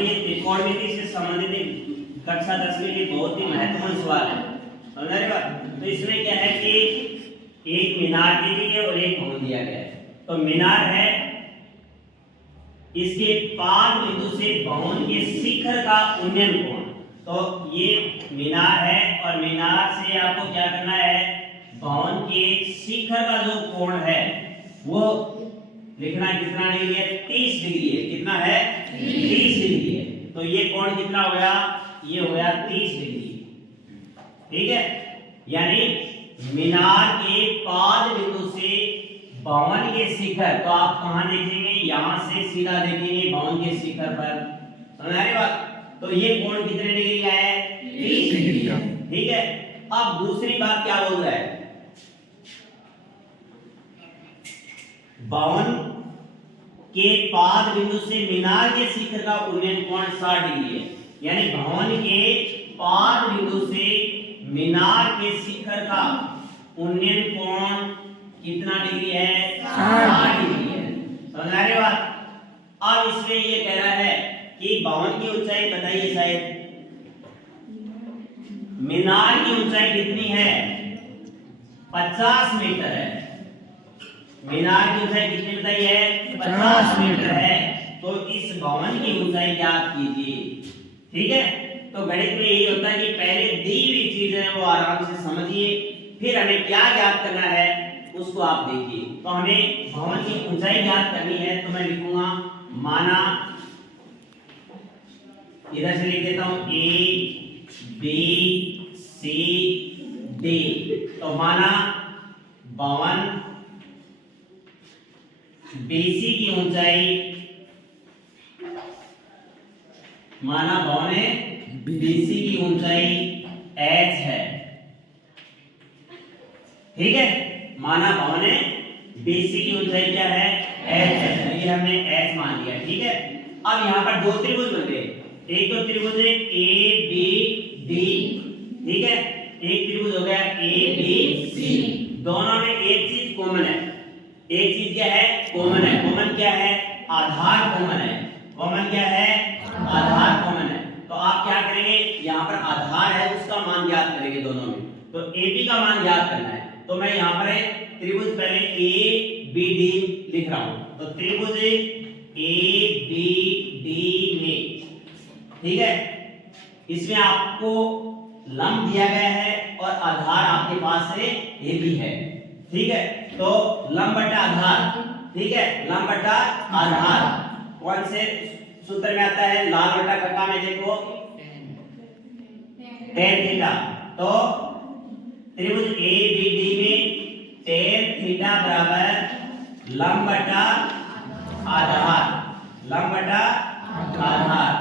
ये त्रिकोणमिति से संबंधित एक कक्षा 10 में बहुत ही महत्वपूर्ण सवाल है, समझ रहे बात। तो इसमें क्या है कि एक मीनार दी गई है और एक भवन दिया गया है। तो मीनार है, इसके पाद बिंदु से भवन के शिखर का उन्नयन कोण। तो ये मीनार है और मीनार से आपको क्या करना है, भवन के शिखर का जो कोण है वो लिखना कितना डिग्री है, 30 डिग्री है। कितना है, 30 डिग्री है। तो ये कोण कितना हो गया, ये हो गया 30 डिग्री, ठीक है। यानी मीनार के पाद बिंदु से भवन के शिखर, तो आप कहां देखेंगे, यहां से सीधा देखेंगे भवन के शिखर पर, समझ आ रही बात। तो ये कोण कितने डिग्री का है, 30 डिग्री का, ठीक है। अब दूसरी बात क्या बोल रहा है, भवन के पाद बिंदु से मीनार के शिखर का उन्नयन कोण 60 डिग्री है। यानी भवन के पाद बिंदु से मीनार के शिखर का उन्नयन कोण कितना डिग्री है, 60 डिग्री है, समझ आ रही बात। अब इसमें ये कह रहा है कि भवन की ऊंचाई बताइए, शायद मीनार की ऊंचाई कितनी है, 50 मीटर है। मीनार की ऊंचाई कितनी बताई है, 50 मीटर है। तो इस भवन की ऊंचाई ज्ञात कीजिए, ठीक है। तो गणित में यही होता है कि पहले दी हुई चीजें वो आराम से समझिए, फिर हमें क्या ज्ञात करना है उसको आप देखिए। तो हमें भवन की ऊंचाई ज्ञात करनी है, तो मैं लिखूंगा माना, इधर से लिख देता हूं ए बी सी डी। तो माना भवन बीसी की ऊंचाई, माना भवन बीसी की ऊंचाई h है, ठीक है। माना भवन बीसी की ऊंचाई क्या है, h है। ये हमने h मान लिया, ठीक है। अब यहाँ पर दो त्रिभुज बन गए, एक तो त्रिभुज है ए बी डी, ठीक है। एक त्रिभुज हो गया ए बी सी। दोनों में एक चीज कॉमन है, एक चीज क्या है, कॉमन है। कॉमन क्या है, आधार कॉमन है। कॉमन क्या है, आधार कॉमन है। तो आप क्या करेंगे, यहाँ पर आधार है उसका मान ज्ञात करेंगे दोनों में। तो AB का मान ज्ञात करना है। तो मैं यहाँ पर त्रिभुज पहले ABD लिख रहा हूँ। तो त्रिभुज ABD में, ठीक है, इसमें आपको लंब दिया गया है और आधार आपके पास से AB है, ठीक है। तो लंब बटा आधार, ठीक है, लंब बटा आधार कौन से सूत्र में आता है, लाल बटा कक्का में देखो tan थीटा। तो त्रिभुज ABD में tan थीटा बराबर लंब बटा आधार, लंब बटा आधार।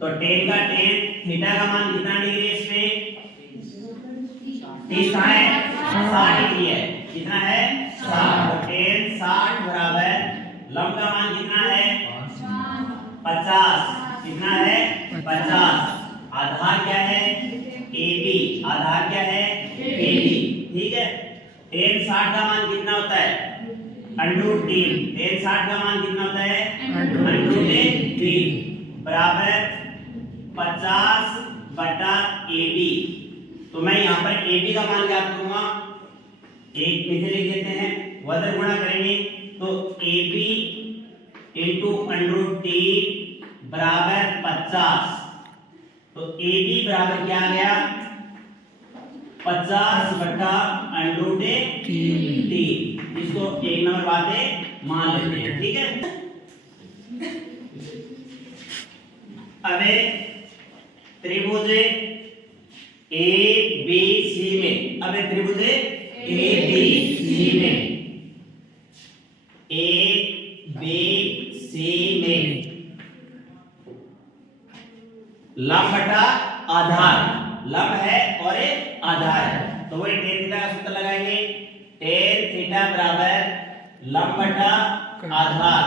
तो tan का tan, थीटा का मान कितना डिग्री है, इसमें 30 है, 60 डिग्री है। कितना है, 60। तो tan 60 बराबर लंब का मान कितना है, 50। कितना है, 50। आधार क्या है, AB। आधार क्या है, AB, ठीक है। tan 60 का मान कितना होता है, √3। tan 60 का मान कितना होता है, √3 बराबर 50 बटा AB। तो मैं यहाँ पर AB का मान ज्ञात करूंगा, एक नीचे लिख देते हैं, वर्ग गुणा करेंगे। तो AB इंटू √3 बराबर 50। तो AB बराबर क्या आ गया, 50 बटा √3। इसको एक नंबर बातें मान लेते हैं, ठीक है। अब त्रिभुज ABC में, अब त्रिभुज ABC में, ABC में लंब बटा आधार, लंब है और एक आधार है। तो वही tan थीटा का सूत्र लगाएंगे, tan थीटा बराबर लंब बटा आधार,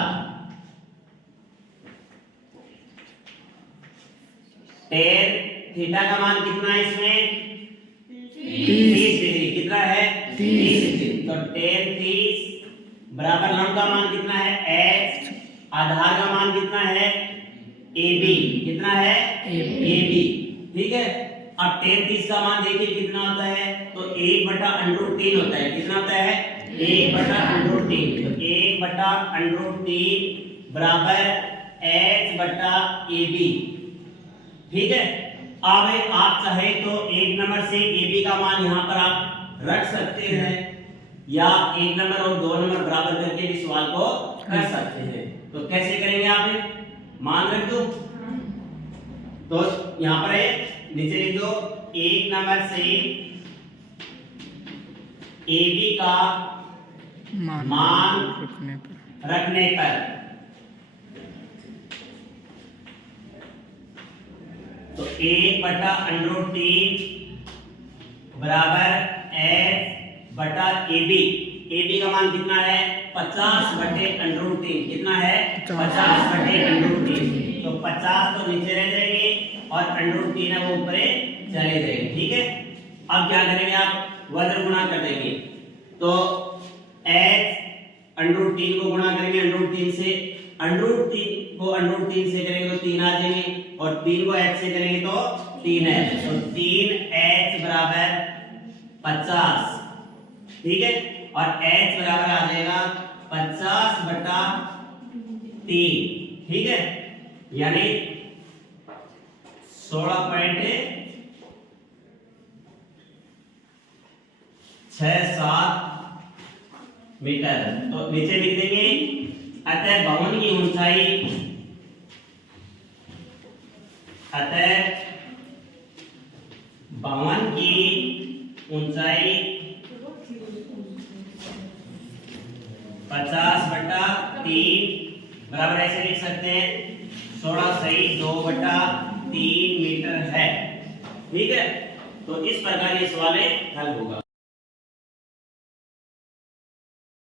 tan थीटा का मान कितना है इसमें, 30 डिग्री। कितना है, 30 डिग्री। तो tan 30 बराबर लंब का मान कितना है, h, आधार का मान कितना है AB, कितना है AB, ठीक है। अब 33 का मान देखिए कितना होता है, तो 1/√3 होता है, कितना होता है 1/√3, तो 1/√3 बराबर H/AB, ठीक है। अब आप चाहे तो 1 नंबर से AB का मान यहाँ पर आप रख सकते हैं, या 1 नंबर और 2 नंबर बराबर करके भी सवाल को कर सकते हैं। तो कैसे करेंगे, आप मान रख दो, तो यहाँ पर है नीचे लिख दो 1 नंबर से AB का मान रखने पर तो 1/√3 बराबर H/AB, AB का मान कितना है 50/√3, कितना है 50/√3, तो 50 तो नीचे रह जाएंगे और √3 है वो ऊपर चले जाएंगे, ठीक है। अब क्या करेंगे, आप वज्र गुणा कर देंगे, तो H/√3 को गुणा करेंगे √3 से, √3 को √3 से करेंगे तो 3 आ जाएंगे, और 3 को H से करेंगे तो 3H, तो 3H बराबर 50, ठीक है, और H बराबर आ जाएगा 50/3, ठीक है, यानी 16.67 मीटर। तो नीचे लिख देंगे अतः भवन की ऊंचाई, अतः भवन की ऊंचाई 50/3 बराबर ऐसे लिख सकते हैं 16 सही 2/3 मीटर है, ठीक है। तो इस प्रकार ये सवाल हल होगा।